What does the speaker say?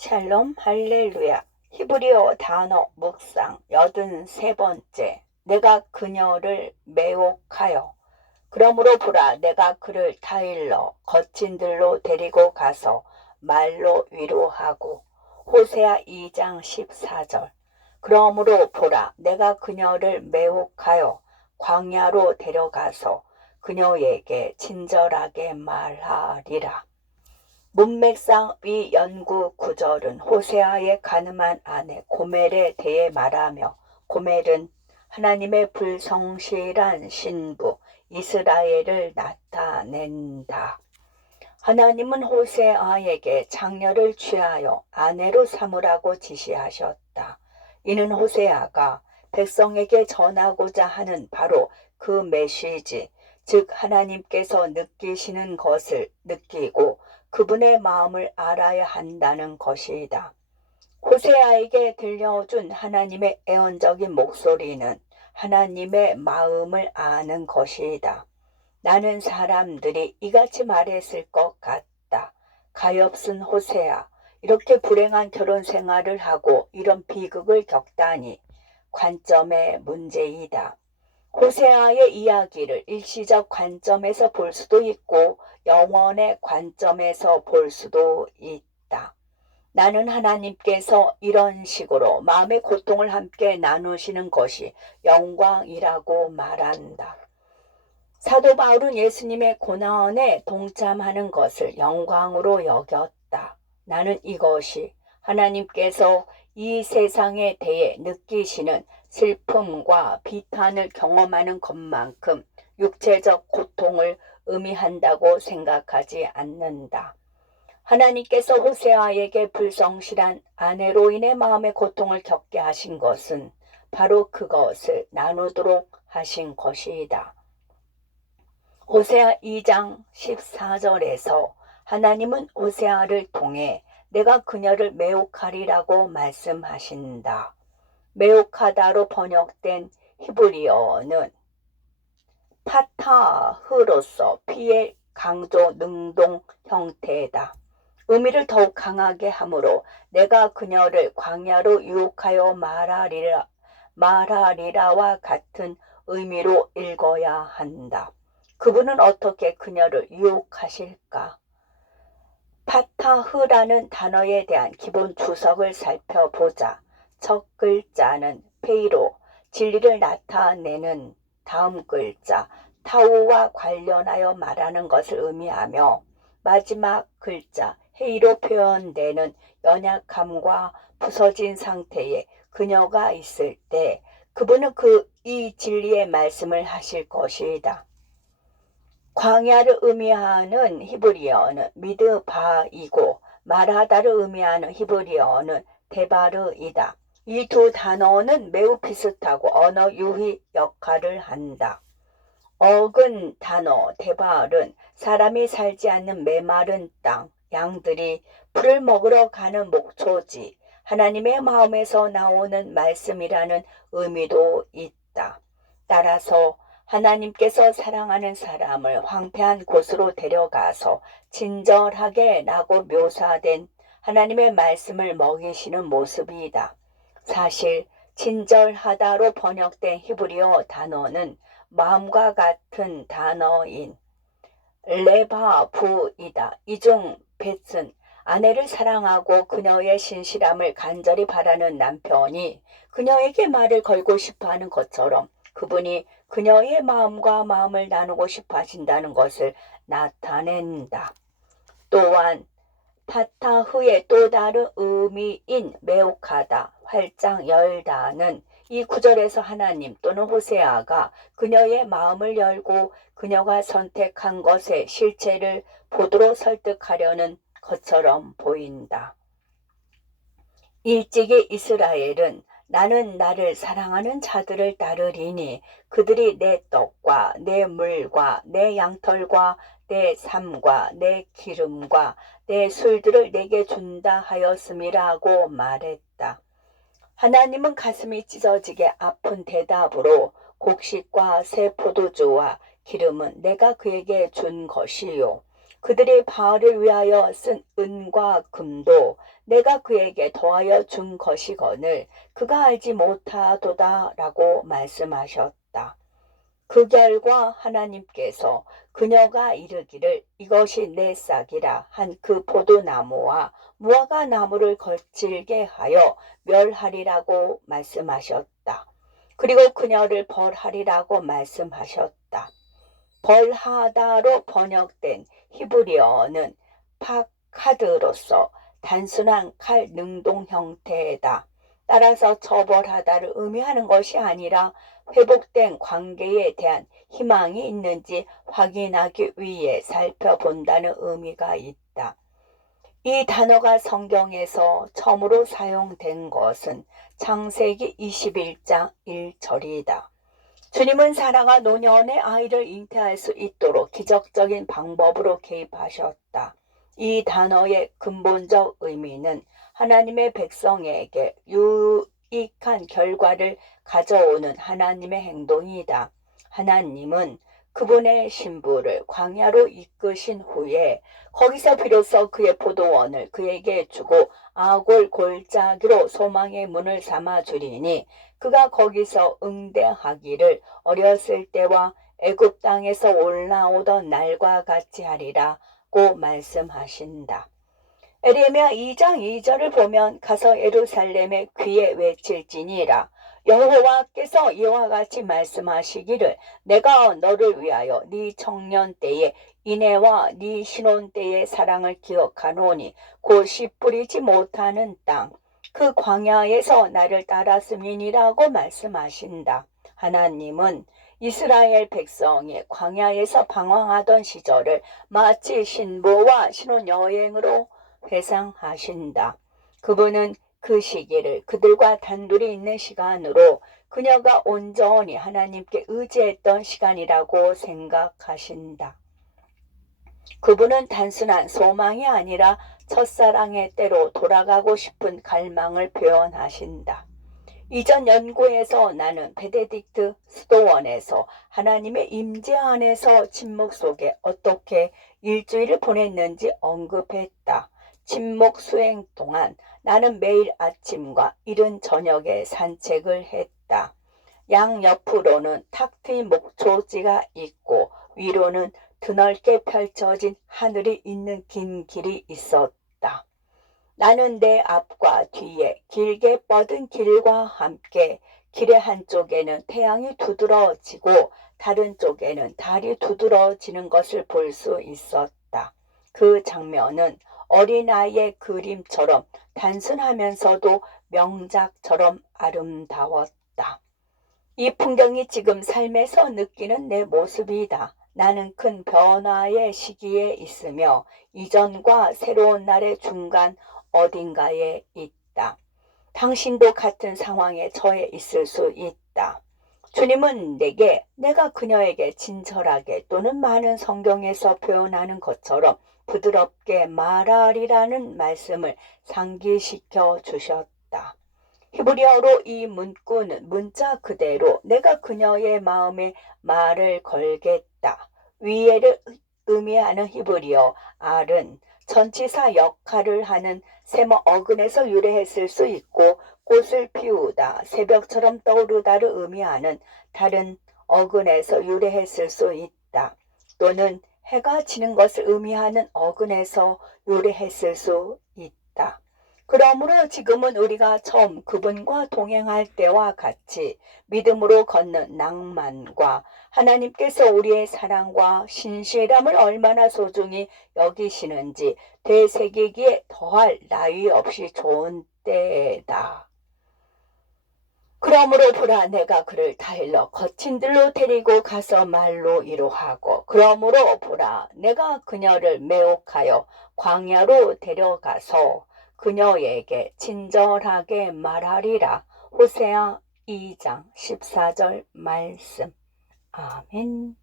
샬롬 할렐루야. 히브리어 단어 묵상 83번째. 내가 그녀를 매혹하여. 그러므로 보라, 내가 그를 타일러 거친 들로 데리고 가서 말로 위로하고. 호세아 2장 14절. 그러므로 보라, 내가 그녀를 매혹하여 광야로 데려가서 그녀에게 친절하게 말하리라. 문맥상 위 연구 구절은 호세아의 가늠한 아내 고멜에 대해 말하며, 고멜은 하나님의 불성실한 신부 이스라엘을 나타낸다. 하나님은 호세아에게 장녀를 취하여 아내로 삼으라고 지시하셨다. 이는 호세아가 백성에게 전하고자 하는 바로 그 메시지, 즉 하나님께서 느끼시는 것을 느끼고 그분의 마음을 알아야 한다는 것이다. 호세아에게 들려준 하나님의 애언적인 목소리는 하나님의 마음을 아는 것이다. 나는 사람들이 이같이 말했을 것 같다. 가엾은 호세아, 이렇게 불행한 결혼 생활을 하고 이런 비극을 겪다니. 관점의 문제이다. 호세아의 이야기를 일시적 관점에서 볼 수도 있고 영원의 관점에서 볼 수도 있다. 나는 하나님께서 이런 식으로 마음의 고통을 함께 나누시는 것이 영광이라고 말한다. 사도 바울은 예수님의 고난에 동참하는 것을 영광으로 여겼다. 나는 이것이 하나님께서 이 세상에 대해 느끼시는 슬픔과 비탄을 경험하는 것만큼 육체적 고통을 의미한다고 생각하지 않는다. 하나님께서 호세아에게 불성실한 아내로 인해 마음의 고통을 겪게 하신 것은 바로 그것을 나누도록 하신 것이다. 호세아 2장 14절에서 하나님은 호세아를 통해 내가 그녀를 매혹하리라고 말씀하신다. 매혹하다로 번역된 히브리어는 파타흐로서 피의 강조 능동 형태다. 의미를 더욱 강하게 하므로 내가 그녀를 광야로 유혹하여 말하리라와 같은 의미로 읽어야 한다. 그분은 어떻게 그녀를 유혹하실까? 파타흐라는 단어에 대한 기본 주석을 살펴보자. 첫 글자는 페이로, 진리를 나타내는, 다음 글자 타우와 관련하여 말하는 것을 의미하며, 마지막 글자 헤이로 표현되는 연약함과 부서진 상태에 그녀가 있을 때 그분은 이 진리의 말씀을 하실 것이다. 광야를 의미하는 히브리어는 미드바이고 말하다를 의미하는 히브리어는 데바르이다. 이 두 단어는 매우 비슷하고 언어 유희 역할을 한다. 어근 단어 데발은 사람이 살지 않는 메마른 땅, 양들이 풀을 먹으러 가는 목초지, 하나님의 마음에서 나오는 말씀이라는 의미도 있다. 따라서 하나님께서 사랑하는 사람을 황폐한 곳으로 데려가서 친절하게 라고 묘사된 하나님의 말씀을 먹이시는 모습이다. 사실 친절하다로 번역된 히브리어 단어는 마음과 같은 단어인 레바부이다. 이중 벳은 아내를 사랑하고 그녀의 신실함을 간절히 바라는 남편이 그녀에게 말을 걸고 싶어하는 것처럼 그분이 그녀의 마음과 마음을 나누고 싶어 하신다는 것을 나타낸다. 또한 파타흐의 또 다른 의미인 매혹하다, 활짝 열다는 이 구절에서 하나님 또는 호세아가 그녀의 마음을 열고 그녀가 선택한 것의 실체를 보도록 설득하려는 것처럼 보인다. 일찍이 이스라엘은 나는 나를 사랑하는 자들을 따르리니 그들이 내 떡과 내 물과 내 양털과 내 삶과 내 기름과 내 술들을 내게 준다 하였음이라고 말했다. 하나님은 가슴이 찢어지게 아픈 대답으로 곡식과 새 포도주와 기름은 내가 그에게 준 것이요. 그들이 바알을 위하여 쓴 은과 금도 내가 그에게 더하여 준 것이거늘 그가 알지 못하도다라고 말씀하셨다. 그 결과 하나님께서 그녀가 이르기를 이것이 내 싹이라 한 그 포도나무와 무화과 나무를 거칠게 하여 멸하리라고 말씀하셨다. 그리고 그녀를 벌하리라고 말씀하셨다. 벌하다로 번역된 히브리어는 파카드로서 단순한 칼 능동 형태다. 따라서 처벌하다를 의미하는 것이 아니라 회복된 관계에 대한 희망이 있는지 확인하기 위해 살펴본다는 의미가 있다. 이 단어가 성경에서 처음으로 사용된 것은 창세기 21장 1절이다. 주님은 사라가 노년의 아이를 잉태할 수 있도록 기적적인 방법으로 개입하셨다. 이 단어의 근본적 의미는 하나님의 백성에게 유익한 결과를 가져오는 하나님의 행동이다. 하나님은 그분의 신부를 광야로 이끄신 후에 거기서 비로소 그의 포도원을 그에게 주고 아골 골짜기로 소망의 문을 삼아 주리니 그가 거기서 응대하기를 어렸을 때와 애굽 땅에서 올라오던 날과 같이 하리라고 말씀하신다. 에레미야 2장 2절을 보면 가서 예루살렘의 귀에 외칠지니라 여호와께서 이와 같이 말씀하시기를 내가 너를 위하여 네 청년 때의 인애와 네 신혼 때의 사랑을 기억하노니 곧 씨 뿌리지 못하는 땅 그 광야에서 나를 따랐음이니라고 말씀하신다. 하나님은 이스라엘 백성이 광야에서 방황하던 시절을 마치 신부와 신혼여행으로 회상하신다. 그분은 그 시기를 그들과 단둘이 있는 시간으로 그녀가 온전히 하나님께 의지했던 시간이라고 생각하신다. 그분은 단순한 소망이 아니라 첫사랑의 때로 돌아가고 싶은 갈망을 표현하신다. 이전 연구에서 나는 베네딕트 수도원에서 하나님의 임재 안에서 침묵 속에 어떻게 일주일을 보냈는지 언급했다. 침묵 수행 동안 나는 매일 아침과 이른 저녁에 산책을 했다. 양옆으로는 탁 트인 목초지가 있고 위로는 드넓게 펼쳐진 하늘이 있는 긴 길이 있었다. 나는 내 앞과 뒤에 길게 뻗은 길과 함께 길의 한쪽에는 태양이 두드러지고 다른 쪽에는 달이 두드러지는 것을 볼 수 있었다. 그 장면은 어린아이의 그림처럼 단순하면서도 명작처럼 아름다웠다. 이 풍경이 지금 삶에서 느끼는 내 모습이다. 나는 큰 변화의 시기에 있으며 이전과 새로운 날의 중간 어딘가에 있다. 당신도 같은 상황에 처해 있을 수 있다. 주님은 내게 내가 그녀에게 친절하게 또는 많은 성경에서 표현하는 것처럼 부드럽게 말하리라는 말씀을 상기시켜 주셨다. 히브리어로 이 문구는 문자 그대로 내가 그녀의 마음에 말을 걸겠다. 위에를 의미하는 히브리어 R은 전치사 역할을 하는 세모 어근에서 유래했을 수 있고 꽃을 피우다, 새벽처럼 떠오르다를 의미하는 다른 어근에서 유래했을 수 있다. 또는 해가 지는 것을 의미하는 어근에서 유래했을 수 있다. 그러므로 지금은 우리가 처음 그분과 동행할 때와 같이 믿음으로 걷는 낭만과 하나님께서 우리의 사랑과 신실함을 얼마나 소중히 여기시는지 되새기기에 더할 나위 없이 좋은 때다. 그러므로 보라 내가 그를 타일러 거친 들로 데리고 가서 말로 위로하고 그러므로 보라 내가 그녀를 매혹하여 광야로 데려가서 그녀에게 친절하게 말하리라. 호세아 2장 14절 말씀. 아멘.